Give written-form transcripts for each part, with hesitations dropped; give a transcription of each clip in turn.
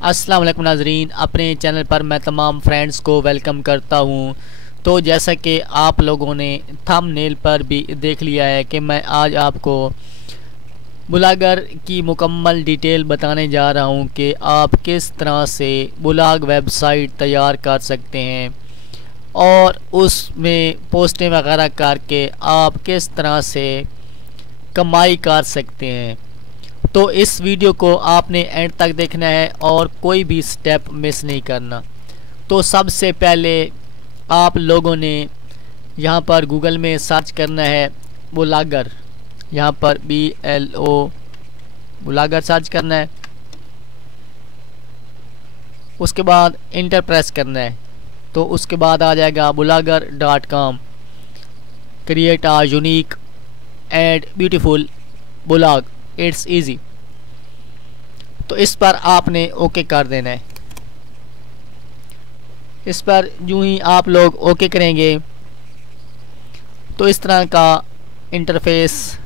अस्सलाम वालेकुम नाजरीन, अपने चैनल पर मैं तमाम फ्रेंड्स को वेलकम करता हूं। तो जैसा कि आप लोगों ने थंबनेल पर भी देख लिया है कि मैं आज आपको ब्लॉगर की मुकम्मल डिटेल बताने जा रहा हूं कि आप किस तरह से ब्लॉग वेबसाइट तैयार कर सकते हैं और उसमें पोस्टें वगैरह करके आप किस तरह से कमाई कर सकते हैं। तो इस वीडियो को आपने एंड तक देखना है और कोई भी स्टेप मिस नहीं करना। तो सबसे पहले आप लोगों ने यहाँ पर गूगल में सर्च करना है ब्लॉगर, यहाँ पर BLO ब्लॉगर सर्च करना है। उसके बाद इंटर प्रेस करना है तो उसके बाद आ जाएगा blogger.com, create a unique and beautiful blog, it's easy. तो इस पर आपने ओके कर देना है। इस पर यूं ही आप लोग ओके करेंगे तो इस तरह का इंटरफेस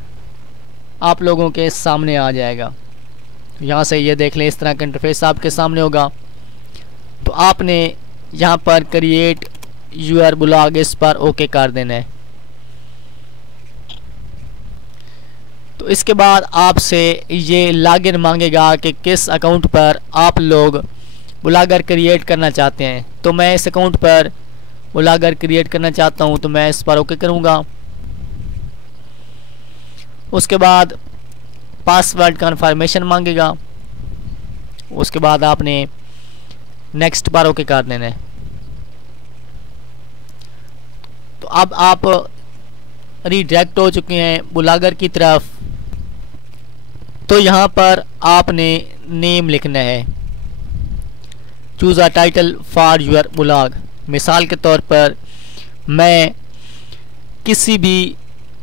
आप लोगों के सामने आ जाएगा। यहाँ से ये देख लें, इस तरह का इंटरफेस आपके सामने होगा। तो आपने यहाँ पर क्रिएट यूर ब्लॉग, इस पर ओके कर देना है। तो इसके बाद आपसे ये लॉगिन मांगेगा कि किस अकाउंट पर आप लोग ब्लॉगर क्रिएट करना चाहते हैं। तो मैं इस अकाउंट पर ब्लॉगर क्रिएट करना चाहता हूं, तो मैं इस पर ओके करूंगा। उसके बाद पासवर्ड कन्फर्मेशन मांगेगा। उसके बाद आपने नेक्स्ट पर ओके कर देना है। तो अब आप रीडायरेक्ट हो चुके हैं ब्लॉगर की तरफ। तो यहाँ पर आपने नेम लिखना है, choose a title for your blog. मिसाल के तौर पर मैं किसी भी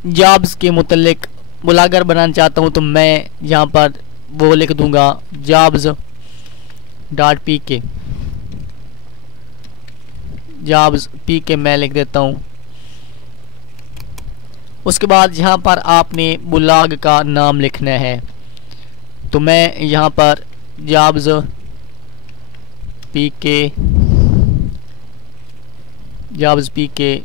जॉब्स के मुतल्लिक ब्लॉगर बनाना चाहता हूँ, तो मैं यहाँ पर वो लिख दूँगा jobs.pk, जॉब्स pk मैं लिख देता हूँ। उसके बाद यहाँ पर आपने ब्लॉग का नाम लिखना है। तो मैं यहाँ पर जॉब्स pk 76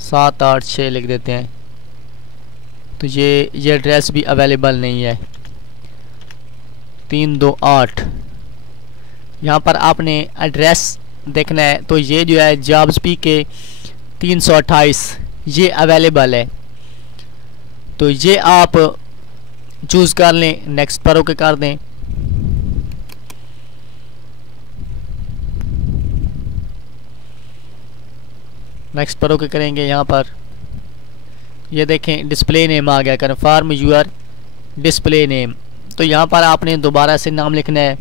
786 लिख देते हैं। तो ये एड्रेस भी अवेलेबल नहीं है, 328। यहाँ पर आपने एड्रेस देखना है। तो ये जो है जॉब्स pk 328 ये अवेलेबल है। तो ये आप चूज़ कर लें, नेक्स्ट पर ओके कर दें। नेक्स्ट पर ओके करेंगे। यहाँ पर ये देखें डिस्प्ले नेम आ गया, कन्फर्म यूर डिस्प्ले नेम। तो यहाँ पर आपने दोबारा से नाम लिखना है,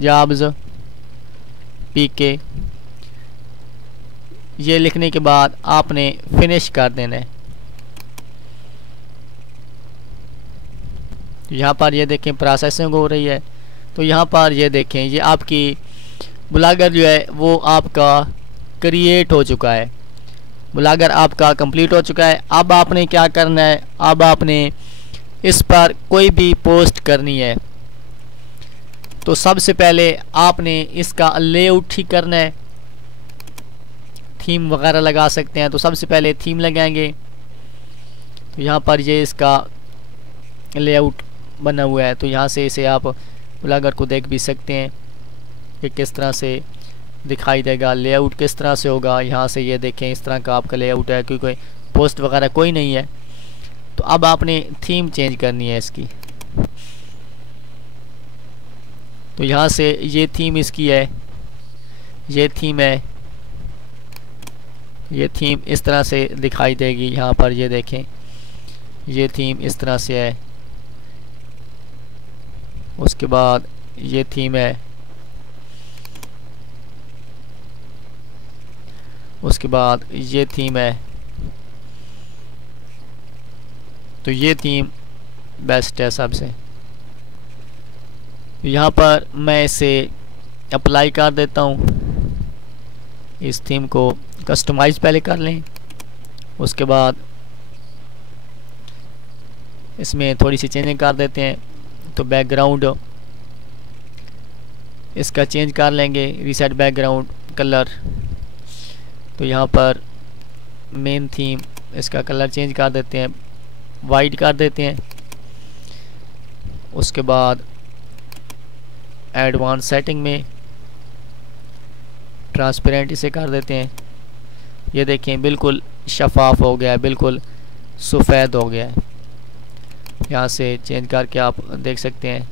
जॉब्स pk। ये लिखने के बाद आपने फिनिश कर देना है। यहाँ पर ये देखें प्रोसेसिंग हो रही है। तो यहाँ पर ये देखें ये आपकी ब्लॉगर जो है वो आपका क्रिएट हो चुका है, ब्लॉगर आपका कंप्लीट हो चुका है। अब आपने क्या करना है, अब आपने इस पर कोई भी पोस्ट करनी है। तो सबसे पहले आपने इसका लेआउट ठीक करना है, थीम वगैरह लगा सकते हैं। तो सबसे पहले थीम लगाएंगे। तो यहाँ पर ये इसका लेआउट बना हुआ है। तो यहाँ से इसे आप ब्लॉगर को देख भी सकते हैं कि किस तरह से दिखाई देगा, लेआउट किस तरह से होगा। यहाँ से ये देखें इस तरह का आपका लेआउट है, क्योंकि पोस्ट वगैरह कोई नहीं है। तो अब आपने थीम चेंज करनी है इसकी। तो यहाँ से ये थीम इसकी है, ये थीम है, ये थीम इस तरह से दिखाई देगी। यहाँ पर ये देखें ये थीम इस तरह से है। उसके बाद ये थीम है, उसके बाद ये थीम है। तो ये थीम बेस्ट है सबसे। यहाँ पर मैं इसे अप्लाई कर देता हूँ। इस थीम को कस्टमाइज पहले कर लें, उसके बाद इसमें थोड़ी सी चेंजिंग कर देते हैं। तो बैकग्राउंड इसका चेंज कर लेंगे, रीसेट बैकग्राउंड कलर। तो यहाँ पर मेन थीम इसका कलर चेंज कर देते हैं, वाइट कर देते हैं। उसके बाद एडवांस सेटिंग में ट्रांसपेरेंट इसे कर देते हैं। ये देखें बिल्कुल शफाफ हो गया है, बिल्कुल सफ़ेद हो गया है। यहाँ से चेंज करके आप देख सकते हैं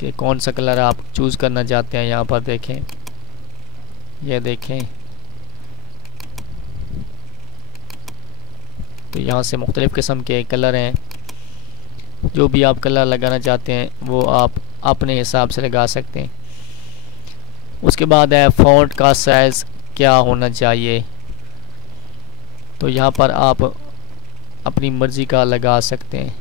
कि कौन सा कलर आप चूज़ करना चाहते हैं। यहाँ पर देखें, ये देखें, तो यहाँ से मुख्तलिफ़ किस्म के कलर हैं। जो भी आप कलर लगाना चाहते हैं वो आप अपने हिसाब से लगा सकते हैं। उसके बाद है फ़ॉन्ट का साइज़ क्या होना चाहिए। तो यहाँ पर आप अपनी मर्ज़ी का लगा सकते हैं।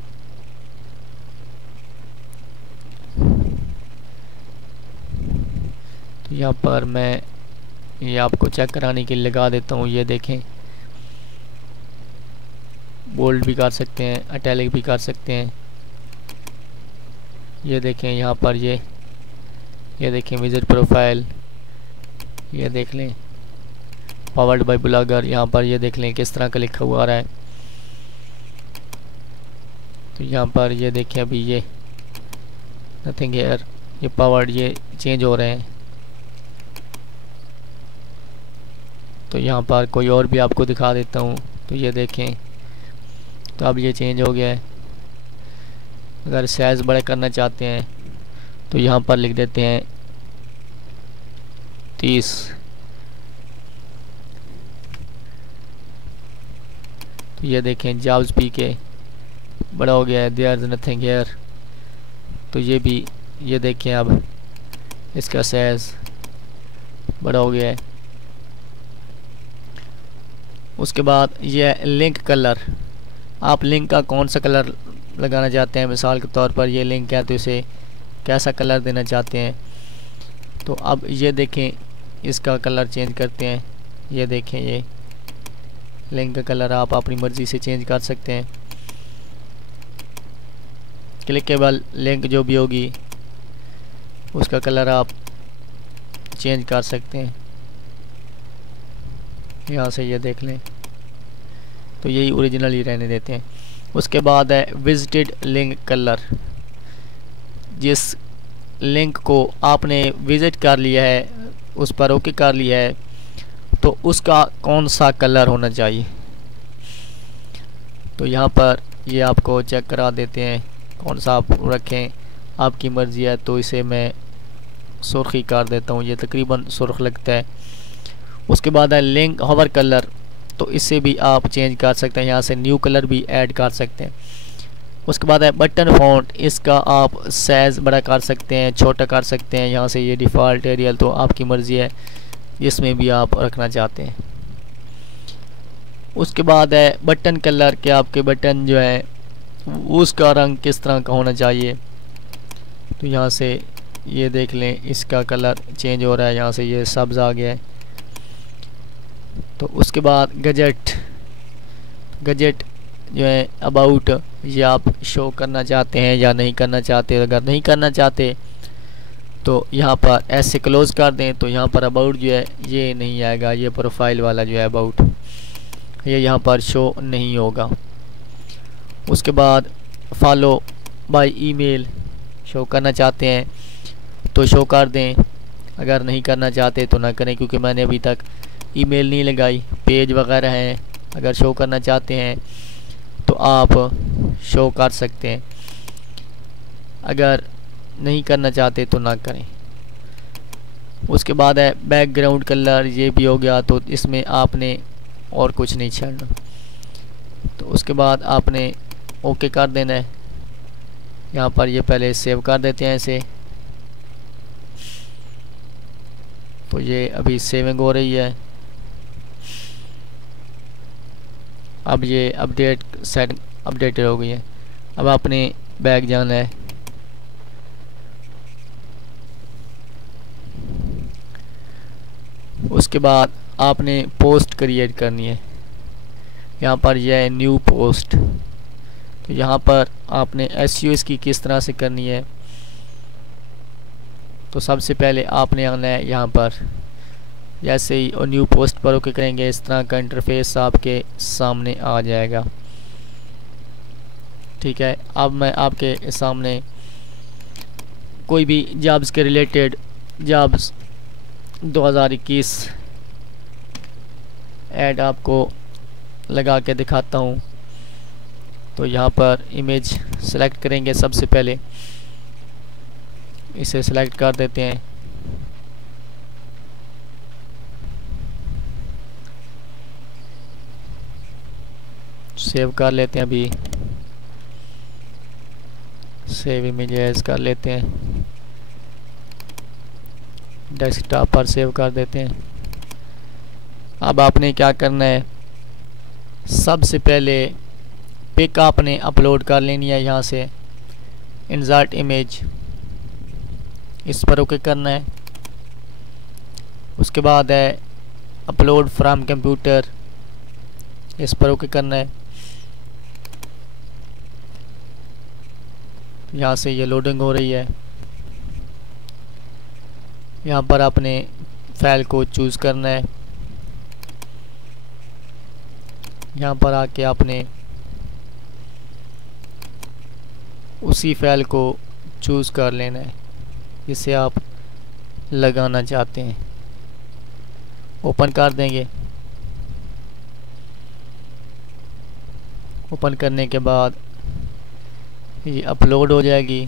तो यहाँ पर मैं ये आपको चेक कराने के लिए लगा देता हूँ। ये देखें, बोल्ड भी कर सकते हैं, इटैलिक भी कर सकते हैं। ये देखें यहाँ पर ये देखें विजिट प्रोफाइल, ये देख लें पावर्ड बाय ब्लॉगर। यहाँ पर ये देख लें किस तरह का लिखा हुआ आ रहा है। तो यहाँ पर ये देखें अभी ये नथिंग हेयर, ये पावर्ड ये चेंज हो रहे हैं। तो यहाँ पर कोई और भी आपको दिखा देता हूँ। तो ये देखें, तो अब ये चेंज हो गया है। अगर साइज़ बड़ा करना चाहते हैं तो यहाँ पर लिख देते हैं 30। तो ये देखें जॉब्स पी के बड़ा हो गया है, देयर इज़ नथिंग हियर। तो ये भी ये देखें अब इसका साइज़ बड़ा हो गया है। उसके बाद ये लिंक कलर, आप लिंक का कौन सा कलर लगाना चाहते हैं। मिसाल के तौर पर ये लिंक है तो इसे कैसा कलर देना चाहते हैं। तो अब ये देखें इसका कलर चेंज करते हैं। ये देखें ये लिंक का कलर आप अपनी मर्ज़ी से चेंज कर सकते हैं। क्लिकेबल लिंक जो भी होगी उसका कलर आप चेंज कर सकते हैं। यहाँ से ये देख लें, तो यही ओरिजिनल ही रहने देते हैं। उसके बाद है विजिटेड लिंक कलर, जिस लिंक को आपने विज़िट कर लिया है, उस पर ओके कर लिया है, तो उसका कौन सा कलर होना चाहिए। तो यहाँ पर ये आपको चेक करा देते हैं कौन सा आप रखें, आपकी मर्ज़ी है। तो इसे मैं सुर्खी कर देता हूँ, ये तकरीबन सुर्ख लगता है। उसके बाद है लिंक हवर कलर, तो इसे भी आप चेंज कर सकते हैं। यहाँ से न्यू कलर भी ऐड कर सकते हैं। उसके बाद है बटन फ़ॉन्ट, इसका आप साइज़ बड़ा कर सकते हैं, छोटा कर सकते हैं। यहाँ से ये डिफ़ॉल्ट एरियल, तो आपकी मर्ज़ी है जिसमें भी आप रखना चाहते हैं। उसके बाद है बटन कलर के, आपके बटन जो है उसका रंग किस तरह का होना चाहिए। तो यहाँ से ये देख लें इसका कलर चेंज हो रहा है, यहाँ से ये सब्ज़ आ गया है। तो उसके बाद गजेट जो है अबाउट, ये आप शो करना चाहते हैं या नहीं करना चाहते। अगर नहीं करना चाहते तो यहाँ पर ऐसे क्लोज़ कर दें। तो यहाँ पर अबाउट जो है ये नहीं आएगा, ये प्रोफाइल वाला जो है अबाउट ये यहाँ पर शो नहीं होगा। उसके बाद फॉलो बाय ईमेल, शो करना चाहते हैं तो शो कर दें, अगर नहीं करना चाहते तो ना करें, क्योंकि मैंने अभी तक ईमेल नहीं लगाई। पेज वगैरह हैं, अगर शो करना चाहते हैं तो आप शो कर सकते हैं, अगर नहीं करना चाहते तो ना करें। उसके बाद है बैकग्राउंड कलर, ये भी हो गया। तो इसमें आपने और कुछ नहीं छेड़ना। तो उसके बाद आपने ओके कर देना है। यहाँ पर ये पहले सेव कर देते हैं इसे। तो ये अभी सेविंग हो रही है। अब ये अपडेटेड हो गई है। अब आपने बैक जाना है। उसके बाद आपने पोस्ट क्रिएट करनी है। यहाँ पर यह है न्यू पोस्ट, तो यहाँ पर आपने एसईओ इसकी किस तरह से करनी है, तो सबसे पहले आपने आना है यहाँ पर। जैसे ही और न्यू पोस्ट पर ओके करेंगे इस तरह का इंटरफेस आपके सामने आ जाएगा। ठीक है, अब मैं आपके सामने कोई भी जॉब्स के रिलेटेड जॉब्स 2021 ऐड आपको लगा के दिखाता हूँ। तो यहाँ पर इमेज सेलेक्ट करेंगे, सबसे पहले इसे सेलेक्ट कर देते हैं। सेव कर लेते हैं, अभी सेव इमेजेस कर लेते हैं, डेस्कटॉप पर सेव कर देते हैं। अब आपने क्या करना है, सबसे पहले पिक आपने अपलोड कर लेनी है। यहाँ से इंसर्ट इमेज इस पर ओके करना है। उसके बाद है अपलोड फ्रॉम कंप्यूटर, इस पर ओके करना है। यहाँ से ये लोडिंग हो रही है। यहाँ पर आपने फाइल को चूज़ करना है। यहाँ पर आके आपने उसी फाइल को चूज़ कर लेना है जिसे आप लगाना चाहते हैं। ओपन कर देंगे। ओपन करने के बाद ये अपलोड हो जाएगी।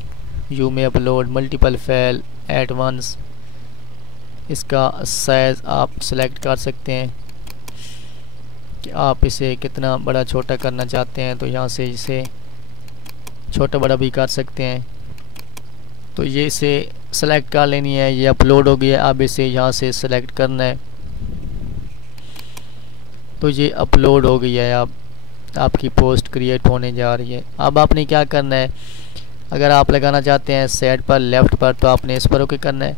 यू में upload multiple file at once. इसका साइज़ आप सेलेक्ट कर सकते हैं कि आप इसे कितना बड़ा छोटा करना चाहते हैं, तो यहाँ से इसे छोटा बड़ा भी कर सकते हैं। तो ये इसे सेलेक्ट कर लेनी है। ये अपलोड हो गया, अब इसे यहाँ से सेलेक्ट करना है। तो ये अपलोड हो गई है, अब आपकी पोस्ट क्रिएट होने जा रही है। अब आपने क्या करना है, अगर आप लगाना चाहते हैं साइड पर लेफ़्ट पर तो आपने इस पर ओके करना है।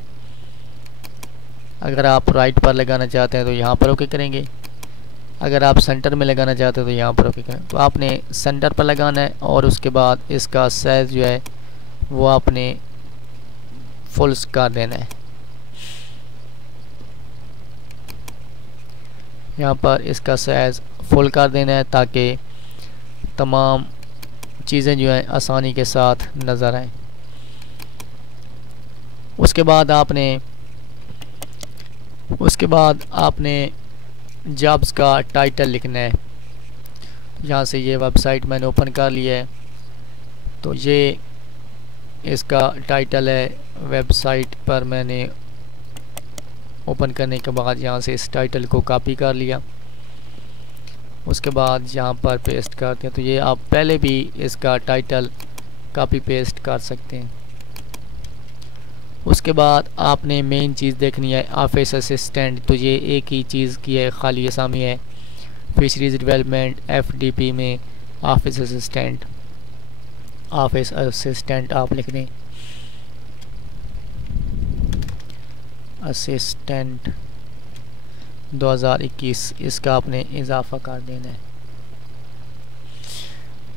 अगर आप राइट पर लगाना चाहते हैं तो यहाँ पर ओके करेंगे। अगर आप सेंटर में लगाना चाहते हैं तो यहाँ पर ओके करें। तो आपने सेंटर पर लगाना है और उसके बाद इसका साइज़ जो है वो आपने फुल कर देना है। यहाँ पर इसका साइज़ फुल कर देना है ताकि तमाम चीज़ें जो हैं आसानी के साथ नज़र आएँ। उसके बाद आपने जॉब्स का टाइटल लिखना है। यहाँ से ये वेबसाइट मैंने ओपन कर लिया है, तो ये इसका टाइटल है। वेबसाइट पर मैंने ओपन करने के बाद यहाँ से इस टाइटल को कॉपी कर लिया। उसके बाद यहाँ पर पेस्ट करते हैं। तो ये आप पहले भी इसका टाइटल कॉपी पेस्ट कर सकते हैं। उसके बाद आपने मेन चीज़ देखनी है ऑफिस असिस्टेंट। तो ये एक ही चीज़ की है, खाली असामी है। फिशरीज डेवलपमेंट FDP में ऑफिस असिस्टेंट आप लिख दें। असिस्टेंट 2021 इसका आपने इजाफा कर देना है।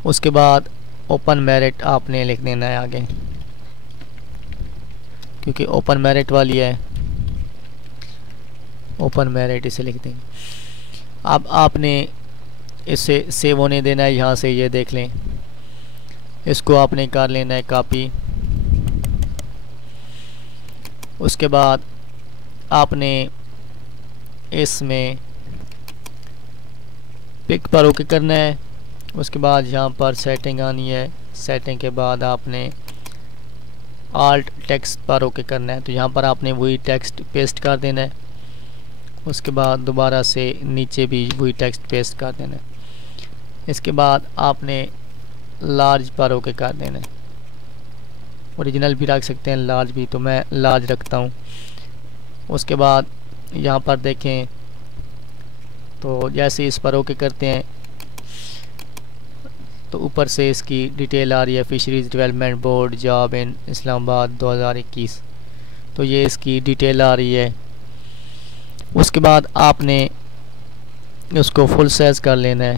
उसके बाद ओपन मेरिट आपने लिख देना है आगे, क्योंकि ओपन मेरिट वाली है। ओपन मेरिट इसे लिख देंगे। अब आपने इसे सेव होने देना है। यहाँ से ये देख लें, इसको आपने कर लेना है कॉपी। उसके बाद आपने इसमें पिक पर ओके करना है। उसके बाद यहाँ पर सेटिंग आनी है। सेटिंग के बाद आपने आल्ट टेक्स्ट पर ओके करना है। तो यहाँ पर आपने वही टेक्स्ट पेस्ट कर देना है। उसके बाद दोबारा से नीचे भी वही टेक्स्ट पेस्ट कर देना है। इसके बाद आपने लार्ज पर ओके कर देना है। ओरिजिनल भी रख सकते हैं, लार्ज भी, तो मैं लार्ज रखता हूँ। उसके बाद यहाँ पर देखें तो जैसे इस पर ओके करते हैं तो ऊपर से इसकी डिटेल आ रही है, fisheries development board job in Islamabad 2021। तो ये इसकी डिटेल आ रही है। उसके बाद आपने उसको फुल साइज कर लेना है।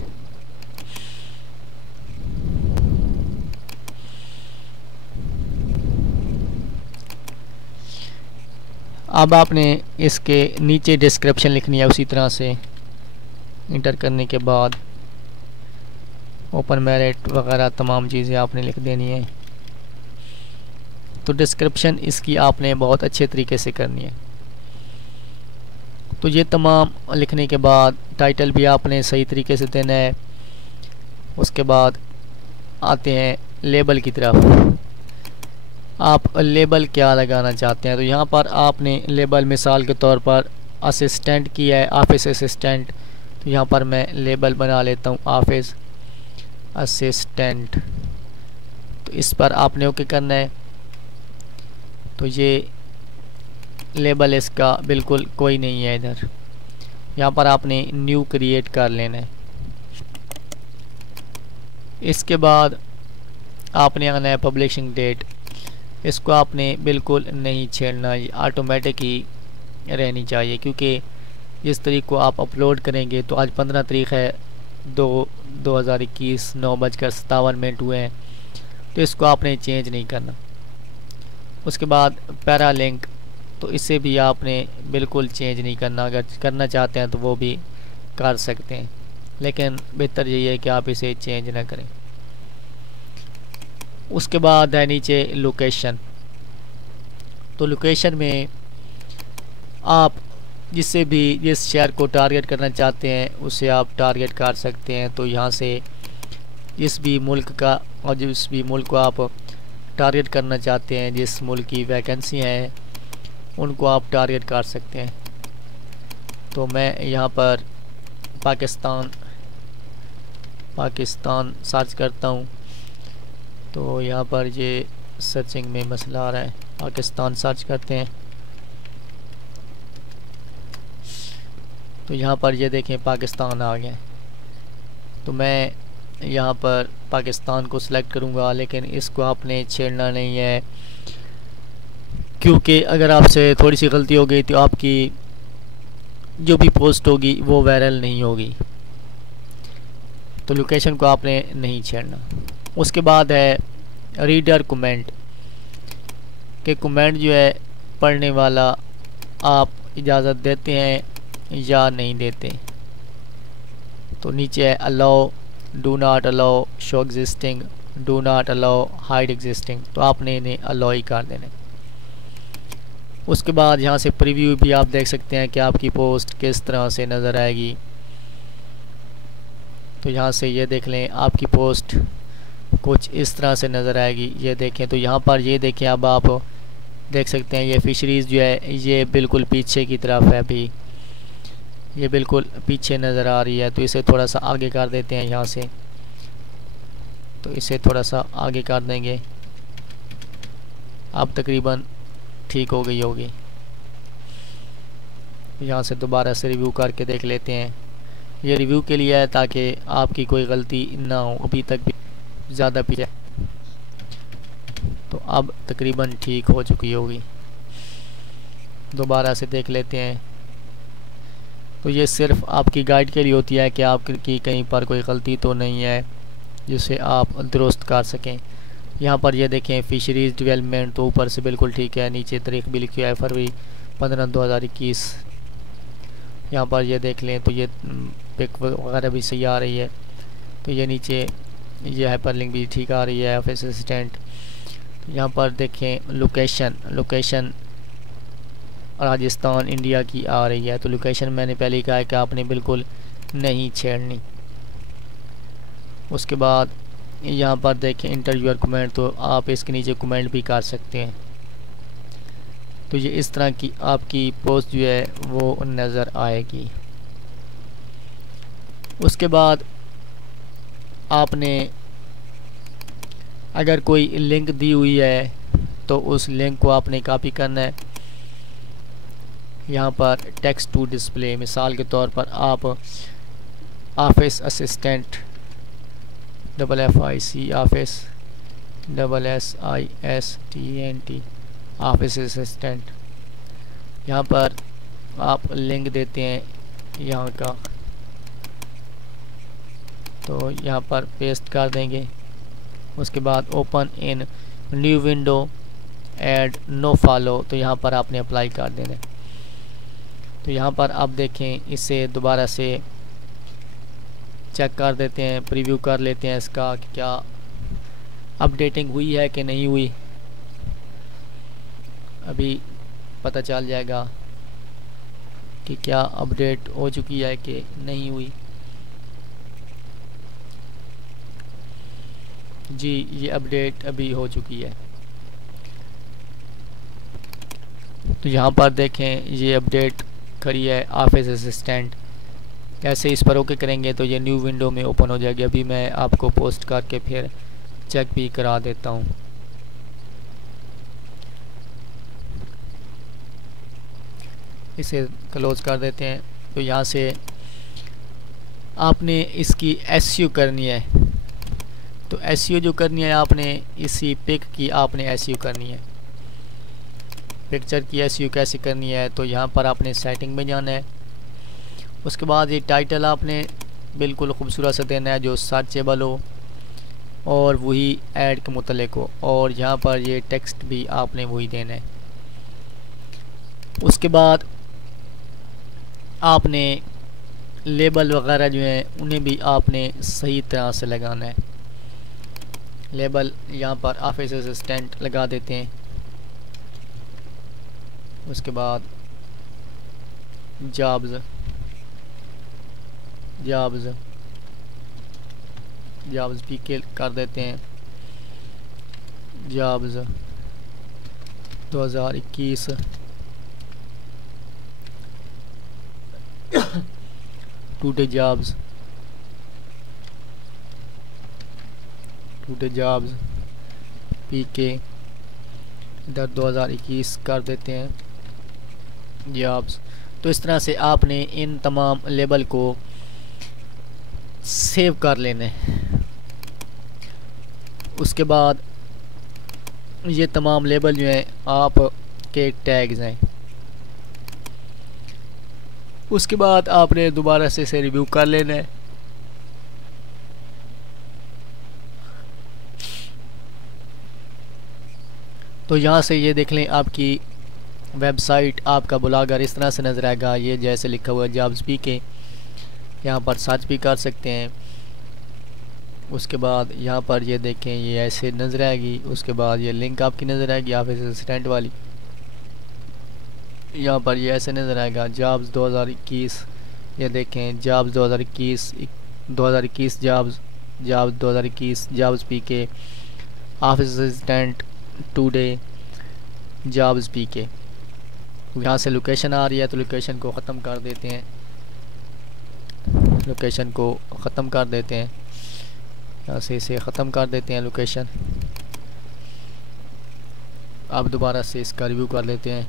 अब आपने इसके नीचे डिस्क्रिप्शन लिखनी है उसी तरह से, इंटर करने के बाद ओपन मेरिट वगैरह तमाम चीज़ें आपने लिख देनी है। तो डिस्क्रिप्शन इसकी आपने बहुत अच्छे तरीके से करनी है। तो ये तमाम लिखने के बाद टाइटल भी आपने सही तरीके से देना है। उसके बाद आते हैं लेबल की तरफ। आप लेबल क्या लगाना चाहते हैं, तो यहाँ पर आपने लेबल मिसाल के तौर पर असिस्टेंट किया है, ऑफिस असिस्टेंट। तो यहाँ पर मैं लेबल बना लेता हूँ ऑफिस असिस्टेंट। तो इस पर आपने ओके करना है। तो ये लेबल इसका बिल्कुल कोई नहीं है इधर। यहाँ पर आपने न्यू क्रिएट कर लेना है। इसके बाद आपने आना है पब्लिशिंग डेट। इसको आपने बिल्कुल नहीं छेड़ना, ये ऑटोमेटिक ही रहनी चाहिए, क्योंकि जिस तारीख को आप अपलोड करेंगे तो आज 15 तारीख है 2021 9:57 हुए हैं, तो इसको आपने चेंज नहीं करना। उसके बाद पैरा लिंक, तो इसे भी आपने बिल्कुल चेंज नहीं करना। अगर करना चाहते हैं तो वो भी कर सकते हैं, लेकिन बेहतर यही है कि आप इसे चेंज ना करें। उसके बाद है नीचे लोकेशन। तो लोकेशन में आप जिससे भी जिस शहर को टारगेट करना चाहते हैं उसे आप टारगेट कर सकते हैं। तो यहाँ से जिस भी मुल्क का और जिस भी मुल्क को आप टारगेट करना चाहते हैं, जिस मुल्क की वैकेंसी है उनको आप टारगेट कर सकते हैं। तो मैं यहाँ पर पाकिस्तान सर्च करता हूँ। तो यहाँ पर ये सर्चिंग में मसला आ रहा है, पाकिस्तान सर्च करते हैं। तो यहाँ पर ये देखें पाकिस्तान आ गया। तो मैं यहाँ पर पाकिस्तान को सिलेक्ट करूँगा, लेकिन इसको आपने छेड़ना नहीं है, क्योंकि अगर आपसे थोड़ी सी गलती हो गई तो आपकी जो भी पोस्ट होगी वो वायरल नहीं होगी। तो लोकेशन को आपने नहीं छेड़ना। उसके बाद है रीडर कमेंट के कमेंट जो है पढ़ने वाला आप इजाज़त देते हैं या नहीं देते। तो नीचे है allow, do not allow, show existing, do not allow, hide existing. तो आपने इन्हें अलाउ ही कर देना। उसके बाद यहाँ से प्रीव्यू भी आप देख सकते हैं कि आपकी पोस्ट किस तरह से नज़र आएगी। तो यहाँ से ये देख लें, आपकी पोस्ट कुछ इस तरह से नज़र आएगी। ये देखें, तो यहाँ पर ये देखें, अब आप देख सकते हैं ये फिशरीज़ जो है ये बिल्कुल पीछे की तरफ है, अभी ये बिल्कुल पीछे नज़र आ रही है। तो इसे थोड़ा सा आगे कर देते हैं यहाँ से। तो इसे थोड़ा सा आगे कर देंगे, अब तकरीबन ठीक हो गई होगी। यहाँ से दोबारा से रिव्यू करके देख लेते हैं। ये रिव्यू के लिए है ताकि आपकी कोई गलती ना हो, अभी तक भी ज़्यादा पीछे। तो अब तकरीबन ठीक हो चुकी होगी। दोबारा से देख लेते हैं। तो ये सिर्फ आपकी गाइड के लिए होती है कि आपकी कहीं पर कोई गलती तो नहीं है जिसे आप दुरुस्त कर सकें। यहाँ पर ये देखें फिशरीज़ डेवलपमेंट, तो ऊपर से बिल्कुल ठीक है, नीचे तारीख भी लिखी है फरवरी 15 2021। यहाँ पर ये देख लें, तो ये पिक वगैरह भी सही आ रही है। तो ये नीचे ये हाइपरलिंक भी ठीक आ रही है, ऑफिस असिस्टेंट। यहाँ पर देखें लोकेशन राजस्थान इंडिया की आ रही है। तो लोकेशन मैंने पहले ही कहा है कि आपने बिल्कुल नहीं छेड़नी। उसके बाद यहाँ पर देखें इंटरव्यूअर कमेंट, तो आप इसके नीचे कमेंट भी कर सकते हैं। तो ये इस तरह की आपकी पोस्ट जो है वो नज़र आएगी। उसके बाद आपने अगर कोई लिंक दी हुई है तो उस लिंक को आपने कॉपी करना है। यहाँ पर टेक्स्ट टू डिस्प्ले, मिसाल के तौर पर आप office assistant FIC office SSISTENT office assistant, यहाँ पर आप लिंक देते हैं यहाँ का। तो यहाँ पर पेस्ट कर देंगे। उसके बाद open in new window, add no follow, तो यहाँ पर आपने अप्लाई कर देना है। तो यहाँ पर आप देखें, इसे दोबारा से चेक कर देते हैं, प्रीव्यू कर लेते हैं इसका कि क्या अपडेटिंग हुई है कि नहीं हुई। अभी पता चल जाएगा कि क्या अपडेट हो चुकी है कि नहीं हुई। जी, ये अपडेट अभी हो चुकी है। तो यहाँ पर देखें, ये अपडेट करी है ऑफिस असिस्टेंट। कैसे इस पर ओके करेंगे तो ये न्यू विंडो में ओपन हो जाएगी। अभी मैं आपको पोस्ट करके फिर चेक भी करा देता हूँ। इसे क्लोज कर देते हैं। तो यहाँ से आपने इसकी एसईओ करनी है। तो एसईओ जो करनी है आपने, इसी पिक की आपने एसईओ करनी है। पिक्चर की एसईओ कैसे करनी है, तो यहाँ पर आपने सेटिंग में जाना है। उसके बाद ये टाइटल आपने बिल्कुल खूबसूरत सा देना है जो सर्चेबल हो और वही ऐड के मुतल्लिक हो, और यहाँ पर ये टेक्स्ट भी आपने वही देना है। उसके बाद आपने लेबल वगैरह जो हैं उन्हें भी आपने सही तरह से लगाना है। लेबल यहाँ पर ऑफिस असिस्टेंट लगा देते हैं। उसके बाद जॉब्स पीके कर देते हैं। जॉब्स 2021 टुडे जॉब्स पीके इधर 2021 कर देते हैं जॉब्स। तो इस तरह से आपने इन तमाम लेबल को सेव कर लेने। उसके बाद ये तमाम लेबल जो हैं आपके टैग्स हैं। उसके बाद आपने दोबारा से इसे रिव्यू कर लेना है। तो यहाँ से ये देख लें, आपकी वेबसाइट, आपका ब्लॉगर इस तरह से नज़र आएगा। ये जैसे लिखा हुआ है जॉब्स पीके, यहाँ पर सर्च भी कर सकते हैं। उसके बाद यहाँ पर ये देखें, ये ऐसे नज़र आएगी। उसके बाद ये लिंक आपकी नज़र आएगी ऑफिस असिस्टेंट वाली। यहाँ पर ये ऐसे नज़र आएगा जॉब्स 2021। ये देखें जॉब्स 2021 जॉब्स 2021 जॉब्स पीके ऑफिस असिस्टेंट टुडे जॉब्स पीके। यहाँ से लोकेशन आ रही है, तो लोकेशन को ख़त्म कर देते हैं। यहाँ से इसे ख़त्म कर देते हैं लोकेशन। अब दोबारा से इसका रिव्यू कर लेते हैं।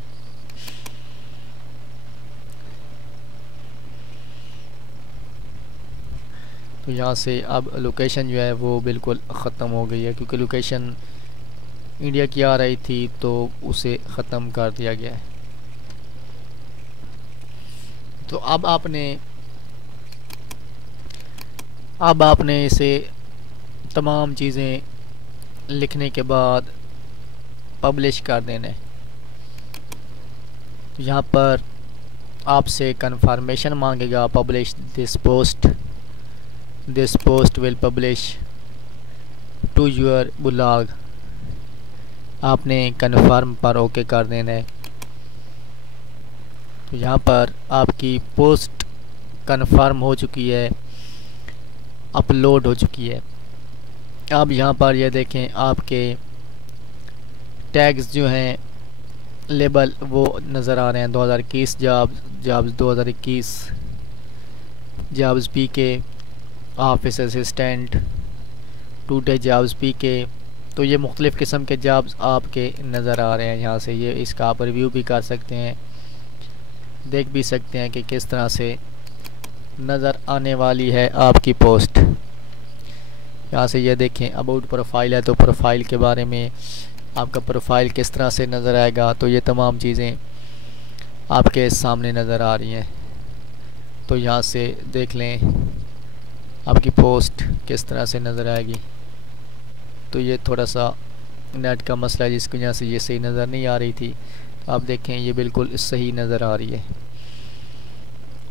तो यहाँ से अब लोकेशन जो है वो बिल्कुल ख़त्म हो गई है, क्योंकि लोकेशन इंडिया की आ रही थी तो उसे ख़त्म कर दिया गया है। तो अब आपने इसे तमाम चीज़ें लिखने के बाद पब्लिश कर देना है। तो यहाँ पर आपसे कंफर्मेशन मांगेगा, publish this post will publish to your blog. आपने कन्फर्म पर ओके कर देना है। तो यहाँ पर आपकी पोस्ट कन्फर्म हो चुकी है, अपलोड हो चुकी है। अब यहाँ पर ये देखें, आपके टैग्स जो हैं लेबल वो नज़र आ रहे हैं। 2021 जॉब्स 2021 जॉब्स पीके ऑफिस असिस्टेंट टुडे जॉब्स पीके। तो ये मुख्तलिफ़ किस्म के जॉब्स आपके नज़र आ रहे हैं। यहाँ से ये इसका आप रिव्यू भी कर सकते हैं, देख भी सकते हैं कि किस तरह से नज़र आने वाली है आपकी पोस्ट। यहाँ से ये देखें, अबाउट प्रोफाइल है तो प्रोफाइल के बारे में, आपका प्रोफाइल किस तरह से नज़र आएगा। तो ये तमाम चीज़ें आपके सामने नज़र आ रही हैं। तो यहाँ से देख लें आपकी पोस्ट किस तरह से नज़र आएगी। तो ये थोड़ा सा नेट का मसला है जिसकी वजह से ये सही नज़र नहीं आ रही थी। आप देखें ये बिल्कुल सही नज़र आ रही है।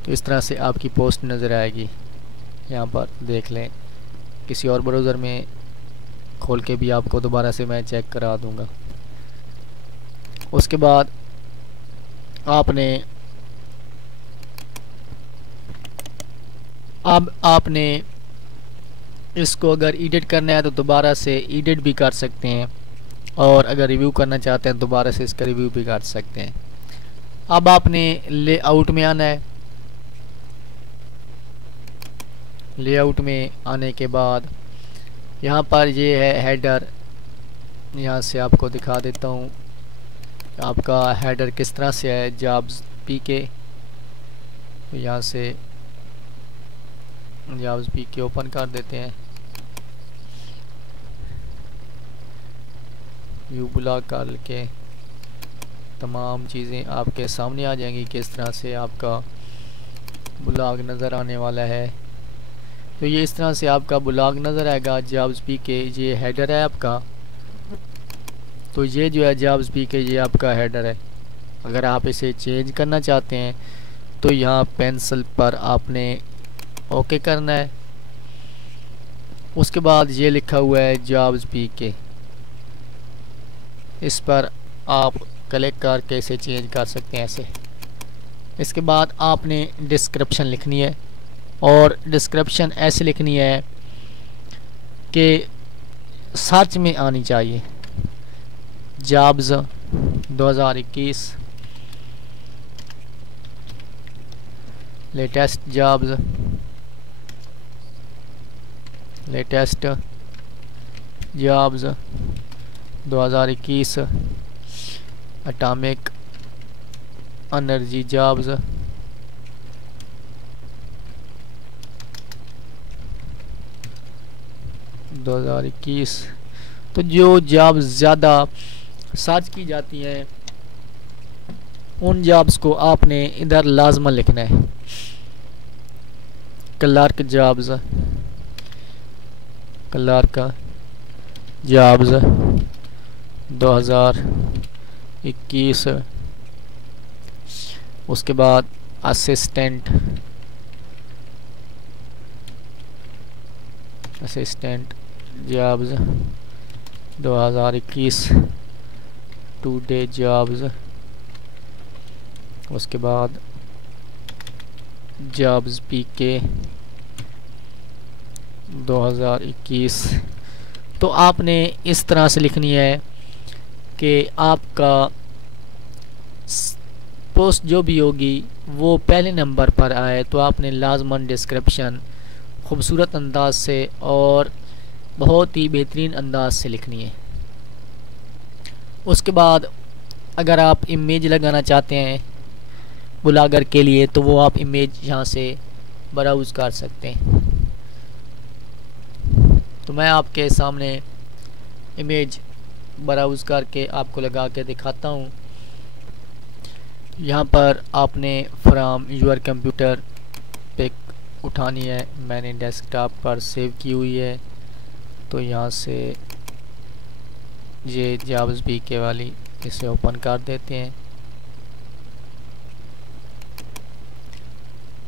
तो इस तरह से आपकी पोस्ट नज़र आएगी। यहाँ पर देख लें, किसी और ब्राउज़र में खोल के भी आपको दोबारा से मैं चेक करा दूँगा। उसके बाद आपने इसको अगर एडिट करना है तो दोबारा से एडिट भी कर सकते हैं, और अगर रिव्यू करना चाहते हैं दोबारा से इसका रिव्यू भी कर सकते हैं। अब आपने लेआउट में आना है। लेआउट में आने के बाद यहाँ पर ये है हेडर। यहाँ से आपको दिखा देता हूँ आपका हेडर किस तरह से है जॉब्स पीके। यहाँ से जॉब्स पीके ओपन कर देते हैं। व्यू ब्लॉग कर के तमाम चीज़ें आपके सामने आ जाएंगी, किस तरह से आपका ब्लॉग नज़र आने वाला है। तो ये इस तरह से आपका ब्लॉग नज़र आएगा जॉब्स पीके। ये हेडर है आपका। तो ये जो है जॉब्स पीके, ये आपका हेडर है। अगर आप इसे चेंज करना चाहते हैं तो यहाँ पेंसिल पर आपने ओके करना है। उसके बाद ये लिखा हुआ है जॉब्स पीके, इस पर आप क्लिक करके इसे चेंज कर सकते हैं ऐसे। इसके बाद आपने डिस्क्रिप्शन लिखनी है, और डिस्क्रिप्शन ऐसे लिखनी है कि सर्च में आनी चाहिए। Jobs 2021 latest jobs, latest jobs 2021 atomic energy jobs 2021। तो जो जॉब्स ज़्यादा सर्च की जाती हैं उन जॉब्स को आपने इधर लाजमन लिखना है। Clerk jobs, clerk jobs 2021। उसके बाद असिस्टेंट जॉब्स 2021 टुडे जॉब्स। उसके बाद जॉब्स पीके 2021। तो आपने इस तरह से लिखनी है कि आपका पोस्ट जो भी होगी वो पहले नंबर पर आए। तो आपने लाजमन डिस्क्रिप्शन खूबसूरत अंदाज से और बहुत ही बेहतरीन अंदाज से लिखनी है। उसके बाद अगर आप इमेज लगाना चाहते हैं ब्लॉगर के लिए तो वो आप इमेज यहाँ से ब्राउज़ कर सकते हैं। तो मैं आपके सामने इमेज ब्राउज़ करके आपको लगा के दिखाता हूँ। यहाँ पर आपने फ्रॉम यूर कंप्यूटर पिक उठानी है। मैंने डेस्कटॉप पर सेव की हुई है। तो यहाँ से ये जॉब्स पीके वाली इसे ओपन कर देते हैं।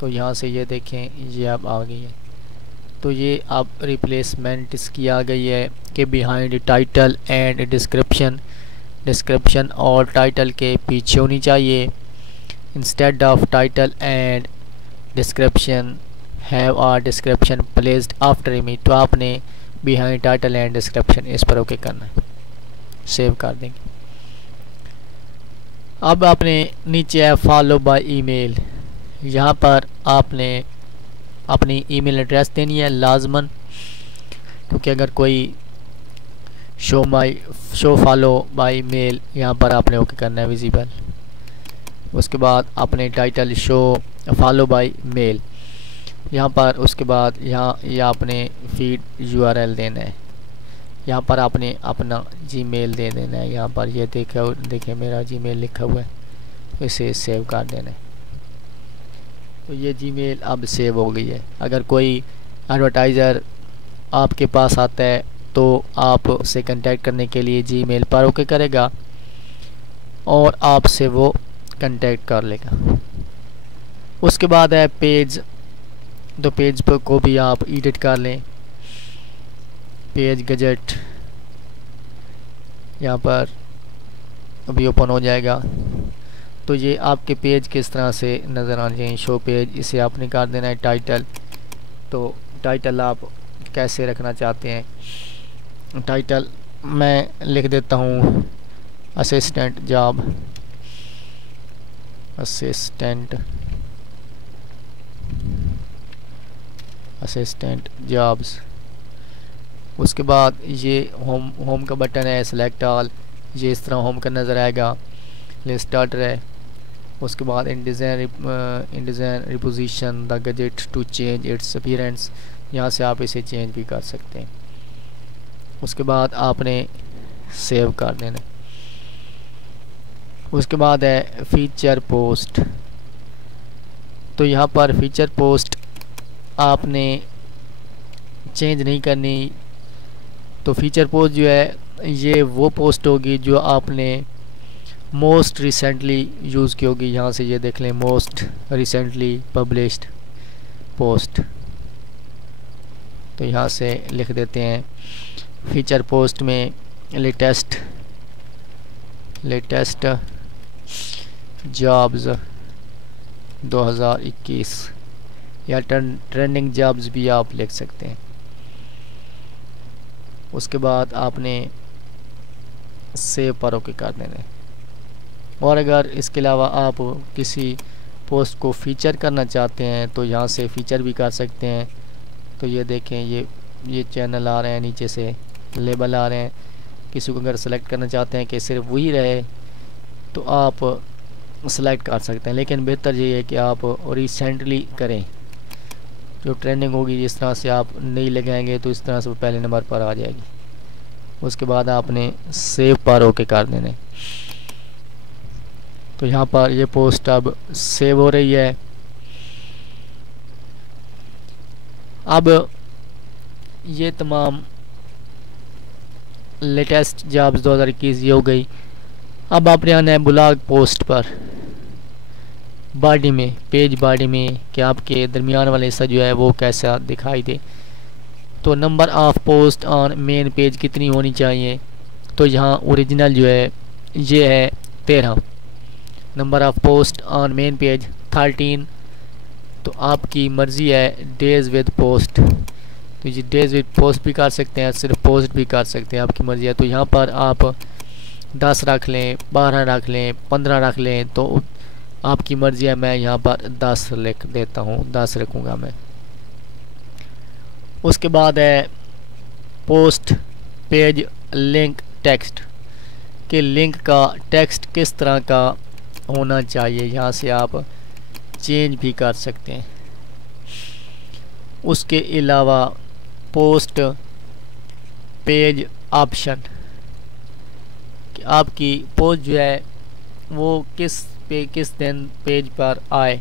तो यहाँ से ये देखें ये अब आ गई है। तो ये अब रिप्लेसमेंट इसकी आ गई है कि behind title and description, description और टाइटल के पीछे होनी चाहिए। Instead of title and description have a description placed after image. तो आपने बिहाइंड टाइटल एंड डिस्क्रिप्शन इस पर ओके करना है। सेव कर देंगे। अब आपने नीचे है फॉलो बाय ईमेल। यहाँ पर आपने अपनी ईमेल एड्रेस देनी है लाजमन, क्योंकि अगर कोई शो फॉलो बाय मेल यहाँ पर आपने ओके करना है विजिबल। उसके बाद अपने title show follow by mail यहाँ पर। उसके बाद यहाँ ये आपने फीड यूआरएल देना है। यहाँ पर आपने अपना जीमेल दे देना है। यहाँ पर ये देखें मेरा जीमेल लिखा हुआ है, तो इसे सेव कर देना है। तो ये जीमेल अब सेव हो गई है। अगर कोई एडवर्टाइज़र आपके पास आता है तो आप उससे कांटेक्ट करने के लिए जीमेल पर ओके करेगा और आपसे वो कांटेक्ट कर लेगा। उसके बाद है पेज, तो पेज पर को भी आप एडिट कर लें। पेज गजेट यहाँ पर अभी ओपन हो जाएगा। तो ये आपके पेज किस तरह से नज़र आने चाहिए, शो पेज, इसे आपने कर देना है टाइटल। तो टाइटल आप कैसे रखना चाहते हैं, टाइटल मैं लिख देता हूँ असिस्टेंट जॉब, असिस्टेंट जॉब्स। उसके बाद ये होम का बटन है, सेलेक्ट ऑल, ये इस तरह होम का नज़र आएगा। लिस्ट स्टार्टर है। उसके बाद in design reposition the gadget to change its appearance, यहाँ से आप इसे चेंज भी कर सकते हैं। उसके बाद आपने सेव कर देना। उसके बाद है फीचर पोस्ट। तो यहाँ पर फीचर पोस्ट आपने चेंज नहीं करनी। तो फीचर पोस्ट जो है ये वो पोस्ट होगी जो आपने मोस्ट रिसेंटली यूज़ की होगी। यहाँ से ये देख लें, मोस्ट रिसेंटली पब्लिश्ड पोस्ट। तो यहाँ से लिख देते हैं फीचर पोस्ट में लेटेस्ट जॉब्स 2021, या ट्रेंडिंग जॉब्स भी आप लिख सकते हैं। उसके बाद आपने सेव पर ओके कर देना। और अगर इसके अलावा आप किसी पोस्ट को फीचर करना चाहते हैं तो यहाँ से फीचर भी कर सकते हैं। तो ये देखें, ये चैनल आ रहे हैं, नीचे से लेबल आ रहे हैं। किसी को अगर सेलेक्ट करना चाहते हैं कि सिर्फ वही रहे तो आप सेलेक्ट कर सकते हैं, लेकिन बेहतर ये है कि आप रिसेंटली करें। जो ट्रेंडिंग होगी जिस तरह से आप नहीं लगाएंगे तो इस तरह से वो पहले नंबर पर आ जाएगी। उसके बाद आपने सेव पर ओके कर देने। तो यहाँ पर ये पोस्ट अब सेव हो रही है। अब ये तमाम लेटेस्ट जॉब्स 2021 ये हो गई। अब आपने आना है ब्लॉग पोस्ट पर, बॉडी में, पेज बॉडी में, कि आपके दरमियान वाला हिस्सा जो है वो कैसा दिखाई दे। तो number of post on main page कितनी होनी चाहिए, तो यहाँ ओरिजिनल जो है ये है 13। Number of post on main page 13। तो आपकी मर्ज़ी है डेज़ विद पोस्ट, तो ये डेज़ विद पोस्ट भी कर सकते हैं, सिर्फ पोस्ट भी कर सकते हैं, आपकी मर्ज़ी है। तो यहाँ पर आप 10 रख लें, 12 रख लें, 15 रख लें, तो आपकी मर्ज़ी है। मैं यहाँ पर 10 लिख देता हूँ, 10 रखूँगा मैं। उसके बाद है पोस्ट पेज लिंक टेक्स्ट, के लिंक का टेक्स्ट किस तरह का होना चाहिए, यहाँ से आप चेंज भी कर सकते हैं। उसके अलावा पोस्ट पेज ऑप्शन, कि आपकी पोस्ट जो है वो किस दिन पेज पर आए,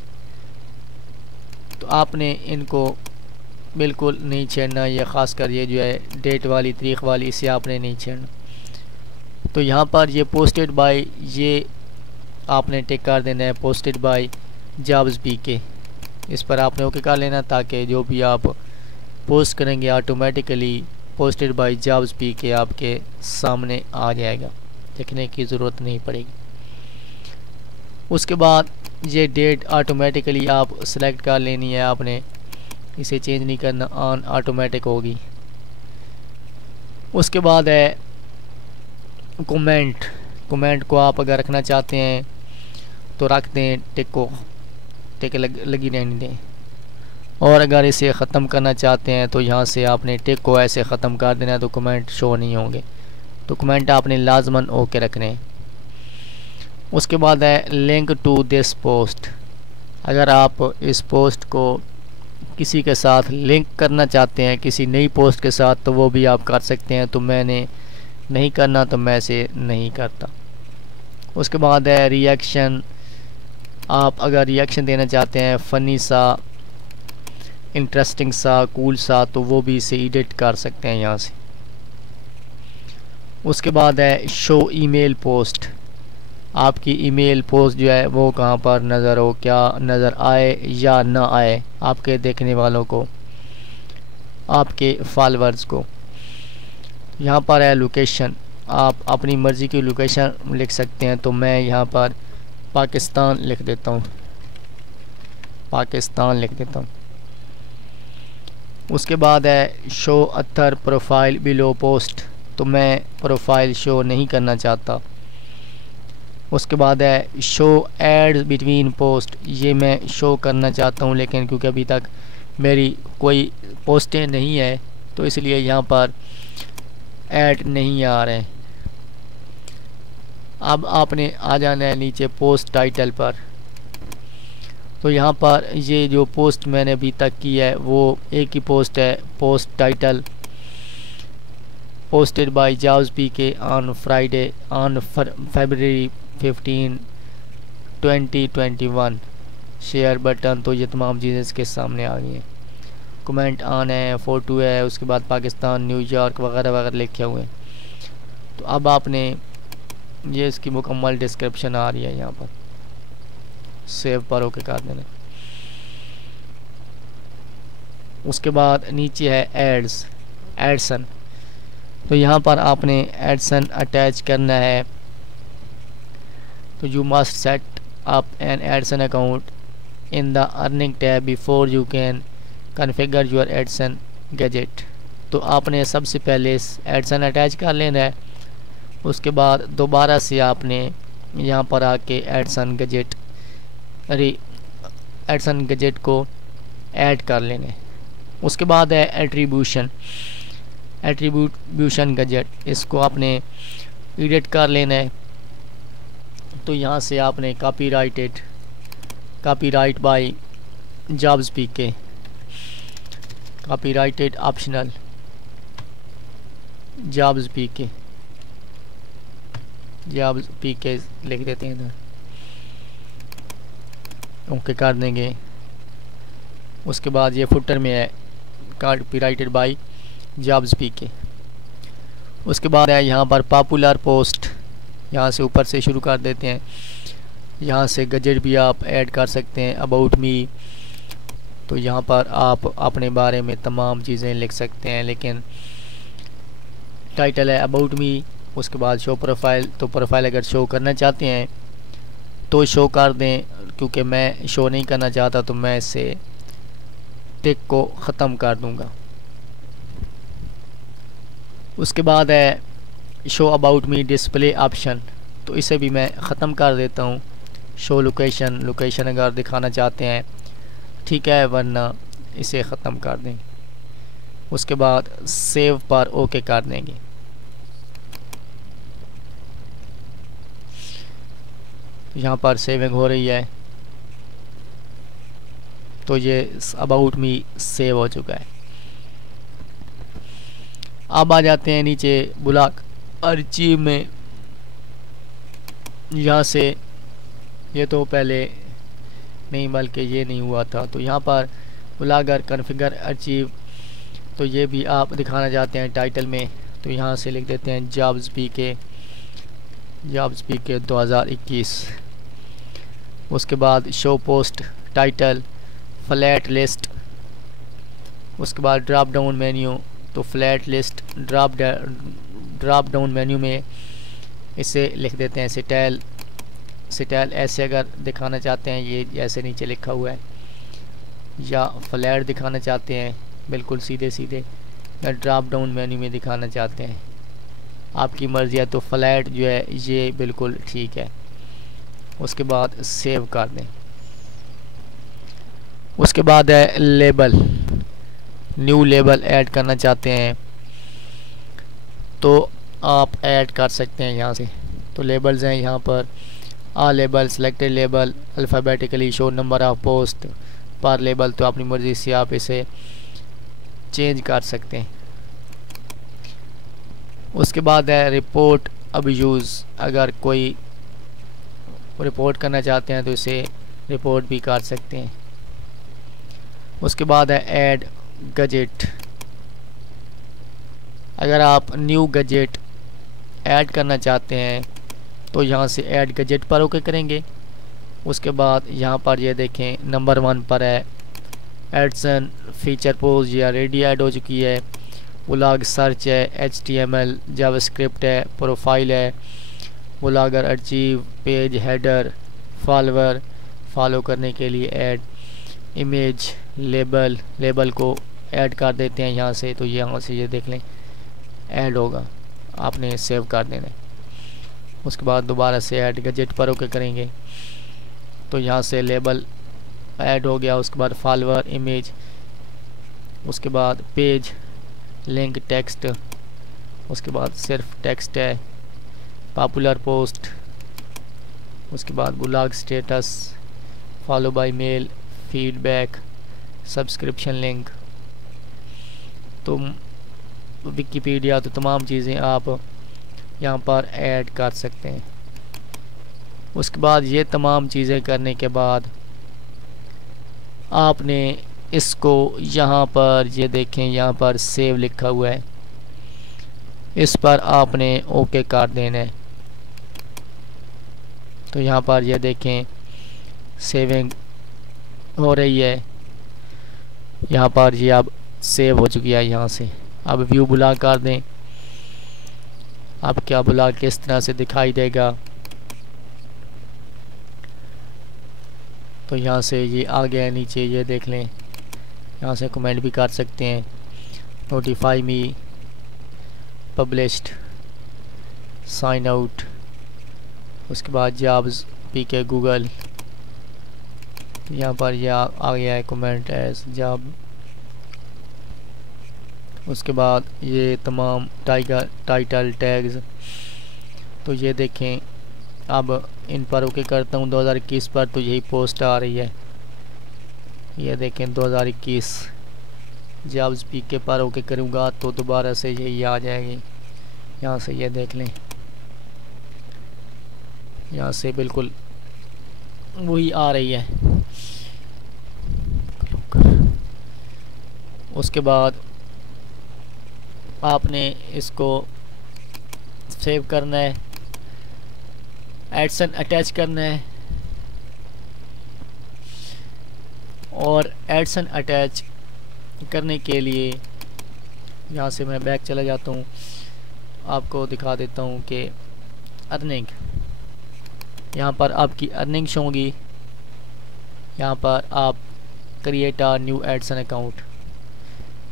तो आपने इनको बिल्कुल नहीं छेड़ना। ये ख़ासकर ये जो है डेट वाली, तारीख वाली, इसे आपने नहीं छेड़ना। तो यहाँ पर ये पोस्टेड बाय, ये आपने टिक कर देना है, पोस्टेड बाय जॉब्स पीके, इस पर आपने ओके कर लेना, ताकि जो भी आप पोस्ट करेंगे ऑटोमेटिकली पोस्टेड बाय जॉब्स पीके आपके सामने आ जाएगा, लिखने की ज़रूरत नहीं पड़ेगी। उसके बाद ये डेट ऑटोमेटिकली आप सेलेक्ट कर लेनी है आपने, इसे चेंज नहीं करना, ऑन ऑटोमेटिक होगी। उसके बाद है कमेंट को आप अगर रखना चाहते हैं तो रख दें, टिक लगी रहने दें। और अगर इसे ख़त्म करना चाहते हैं तो यहाँ से आपने टिक को ऐसे ख़त्म कर देना है, तो कमेंट शो नहीं होंगे। तो कमेंट आपने लाजमन ओके रखने हैं। उसके बाद है लिंक टू दिस पोस्ट, अगर आप इस पोस्ट को किसी के साथ लिंक करना चाहते हैं, किसी नई पोस्ट के साथ, तो वो भी आप कर सकते हैं। तो मैंने नहीं करना, तो मैं इसे नहीं करता। उसके बाद है रिएक्शन, आप अगर रिएक्शन देना चाहते हैं फ़नी सा, इंटरेस्टिंग सा, कूल सा, तो वो भी इसे एडिट कर सकते हैं यहाँ से। उसके बाद है शो ईमेल पोस्ट, आपकी ईमेल पोस्ट जो है वो कहाँ पर नज़र हो, क्या नज़र आए या ना आए आपके देखने वालों को, आपके फॉलोअर्स को। यहाँ पर है लोकेशन, आप अपनी मर्ज़ी की लोकेशन लिख सकते हैं। तो मैं यहाँ पर पाकिस्तान लिख देता हूँ, पाकिस्तान लिख देता हूँ। उसके बाद है show author profile below post, तो मैं प्रोफाइल शो नहीं करना चाहता। उसके बाद है शो एड्स बिटवीन पोस्ट, ये मैं शो करना चाहता हूँ, लेकिन क्योंकि अभी तक मेरी कोई पोस्टें नहीं है तो इसलिए यहाँ पर ऐड नहीं आ रहे। अब आपने आ जाना है नीचे पोस्ट टाइटल पर। तो यहाँ पर ये जो पोस्ट मैंने अभी तक की है वो एक ही पोस्ट है, पोस्ट टाइटल पोस्टेड बाय जाव्स पीके on Friday on February 15, 2021। Share button, तो ये तमाम चीज़ें इसके सामने आ गई हैं। कमेंट ऑन है, फ़ोटो है, उसके बाद पाकिस्तान, न्यूयॉर्क वगैरह वगैरह लिखे हुए हैं। तो अब आपने ये इसकी मुकम्मल डिस्क्रिप्शन आ रही है यहाँ पर, सेव पर ओके कर देना। उसके बाद नीचे है एड्स, एडसन, तो यहाँ पर आपने एडसन अटैच करना है। तो you must set up an Edson account in the earning tab before you can configure your Edson gadget. तो आपने सबसे पहले एडसन अटैच कर लेना है, उसके बाद दोबारा से आपने यहाँ पर आके एडसन गैजेट को ऐड कर लेने। उसके बाद है एट्रीब्यूशन गैजेट, इसको आपने एडिट कर लेना है। तो यहाँ से आपने कॉपीराइट बाय जाव्स पीके, कॉपीराइटेड ऑप्शनल जाव्स पीके लिख देते हैं इधर, ओके कर देंगे। उसके बाद ये फुटर में है कॉपीराइटेड बाय जाव्स पीके। उसके बाद है यहाँ पर पॉपुलर पोस्ट, यहाँ से ऊपर से शुरू कर देते हैं। यहाँ से गैजेट भी आप ऐड कर सकते हैं, अबाउट मी, तो यहाँ पर आप अपने बारे में तमाम चीज़ें लिख सकते हैं, लेकिन टाइटल है अबाउट मी। उसके बाद शो प्रोफाइल, तो प्रोफाइल अगर शो करना चाहते हैं तो शो कर दें, क्योंकि मैं शो नहीं करना चाहता तो मैं इससे टिक को ख़त्म कर दूंगा। उसके बाद है show about me display option, तो इसे भी मैं ख़त्म कर देता हूँ। शो लोकेशन अगर दिखाना चाहते हैं ठीक है, वरना इसे ख़त्म कर देंगे। उसके बाद सेव पर ओके कर देंगे। यहाँ पर सेविंग हो रही है, तो ये अबाउट मी सेव हो चुका है। अब आ जाते हैं नीचे ब्लॉक अर्चीव में। यहाँ से ये तो पहले नहीं बल्कि ये नहीं हुआ था, तो यहाँ पर ब्लॉगर कॉन्फ़िगर अर्चीव, तो ये भी आप दिखाना चाहते हैं टाइटल में, तो यहाँ से लिख देते हैं जाव्स पीके 2021। उसके बाद show post title flat list, उसके बाद ड्रॉप डाउन मेन्यू, तो flat list drop down menu में इसे लिख देते हैं सिटैल। ऐसे अगर दिखाना चाहते हैं, ये ऐसे नीचे लिखा हुआ है, या फ्लैट दिखाना चाहते हैं बिल्कुल सीधे या ड्रॉप डाउन मेन्यू में दिखाना चाहते हैं, आपकी मर्ज़ी है। तो फ्लैट जो है ये बिल्कुल ठीक है। उसके बाद सेव कर दें। उसके बाद है लेबल, न्यू लेबल ऐड करना चाहते हैं तो आप ऐड कर सकते हैं यहाँ से। तो लेबल्स हैं यहाँ पर, आ label, selected label, alphabetically, show number of post पर लेबल, तो अपनी मर्ज़ी से आप इसे चेंज कर सकते हैं। उसके बाद है रिपोर्ट अब्यूज़, अगर कोई रिपोर्ट करना चाहते हैं तो इसे रिपोर्ट भी कर सकते हैं। उसके बाद है ऐड गैजेट, अगर आप न्यू गैजेट ऐड करना चाहते हैं तो यहाँ से ऐड गजेट पर ओके करेंगे। उसके बाद यहाँ पर ये देखें नंबर 1 पर है एडसन फीचर पोज या रेडी ऐड हो चुकी है। व्लॉग सर्च है, HTML जावास्क्रिप्ट है, प्रोफाइल है, vlogger achieve, page header, follower follow करने के लिए ऐड, इमेज, लेबल को ऐड कर देते हैं यहाँ से। तो यहाँ से ये देख लें ऐड होगा, आपने सेव कर देना है। उसके बाद दोबारा से ऐड गजेट पर ओके करेंगे तो यहाँ से लेबल ऐड हो गया। उसके बाद फॉलोवर, इमेज, उसके बाद पेज, लिंक, टेक्स्ट, उसके बाद सिर्फ टेक्स्ट है, पॉपुलर पोस्ट, उसके बाद blog status, follow by mail, feedback, subscription link. तो विकिपीडिया तो तमाम चीज़ें आप यहाँ पर ऐड कर सकते हैं। उसके बाद ये तमाम चीज़ें करने के बाद आपने इसको यहाँ पर ये देखें, यहाँ पर सेव लिखा हुआ है, इस पर आपने ओके कर देना है। तो यहाँ पर ये देखें सेविंग हो रही है, यहाँ पर ये अब सेव हो चुकी है। यहाँ से अब व्यू ब्लॉग कर दें, अब क्या ब्लॉग किस तरह से दिखाई देगा। तो यहाँ से ये आ गया नीचे, ये देख लें, यहाँ से कमेंट भी कर सकते हैं, notify me, published, sign out, उसके बाद जॉब्स PK गूगल, यहाँ पर यह आ गया है कमेंट एज जॉब। उसके बाद ये तमाम टाइटल टैग्स। तो ये देखें अब इन पर ओके करता हूँ 2021 पर, तो यही पोस्ट आ रही है। ये देखें 2021 जॉब्स PK पर ओके करूँगा तो दोबारा से यही आ जाएगी। यहाँ से ये देख लें, यहाँ से बिल्कुल वही आ रही है। उसके बाद आपने इसको सेव करना है, एडसन अटैच करना है, और एडसन अटैच करने के लिए यहाँ से मैं बैक चला जाता हूँ, आपको दिखा देता हूँ कि अर्निंग, यहाँ पर आपकी अर्निंग शो होगी। यहाँ पर आप create a new AdSense account,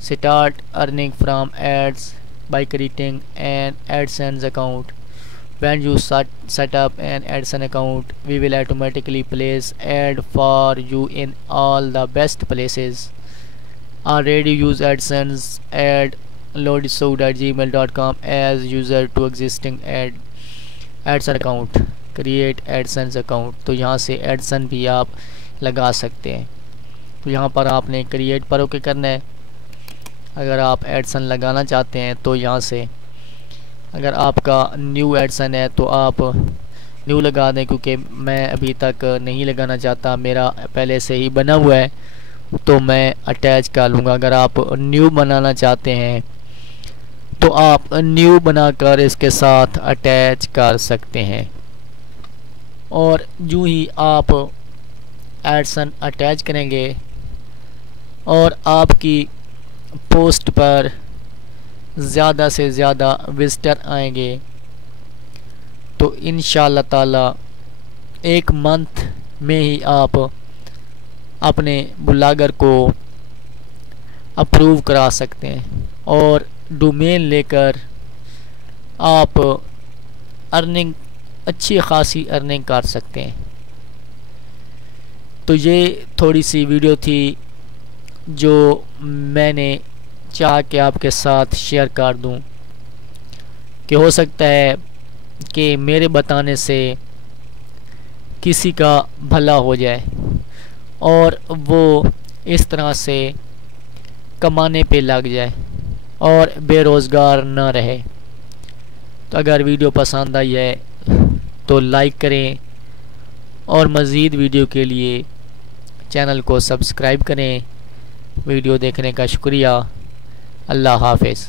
start earning from ads by creating an AdSense account. When you set up an AdSense account, we will automatically place ad for you in all the best places. Already use AdSense ad loadsoud@gmail.com as user to existing AdSense account. Create AdSense account. तो यहाँ से AdSense भी आप लगा सकते हैं। तो यहाँ पर आपने क्रिएट पर ओके करना है। अगर आप एडसन लगाना चाहते हैं तो यहाँ से, अगर आपका न्यू एडसन है तो आप न्यू लगा दें, क्योंकि मैं अभी तक नहीं लगाना चाहता, मेरा पहले से ही बना हुआ है, तो मैं अटैच कर लूँगा। अगर आप न्यू बनाना चाहते हैं तो आप न्यू बनाकर इसके साथ अटैच कर सकते हैं। और यूँ ही आप एडसन अटैच करेंगे और आपकी पोस्ट पर ज़्यादा से ज़्यादा विजिटर आएंगे तो इंशाअल्लाह ताला एक मंथ में ही आप अपने ब्लॉगर को अप्रूव करा सकते हैं और डोमेन लेकर आप अर्निंग, अच्छी खासी अर्निंग कर सकते हैं। तो ये थोड़ी सी वीडियो थी जो मैंने चाह के आपके साथ शेयर कर दूं, कि हो सकता है कि मेरे बताने से किसी का भला हो जाए और वो इस तरह से कमाने पे लग जाए और बेरोज़गार ना रहे। तो अगर वीडियो पसंद आई है तो लाइक करें और मज़ीद वीडियो के लिए चैनल को सब्सक्राइब करें। वीडियो देखने का शुक्रिया। अल्लाह हाफ़िज़।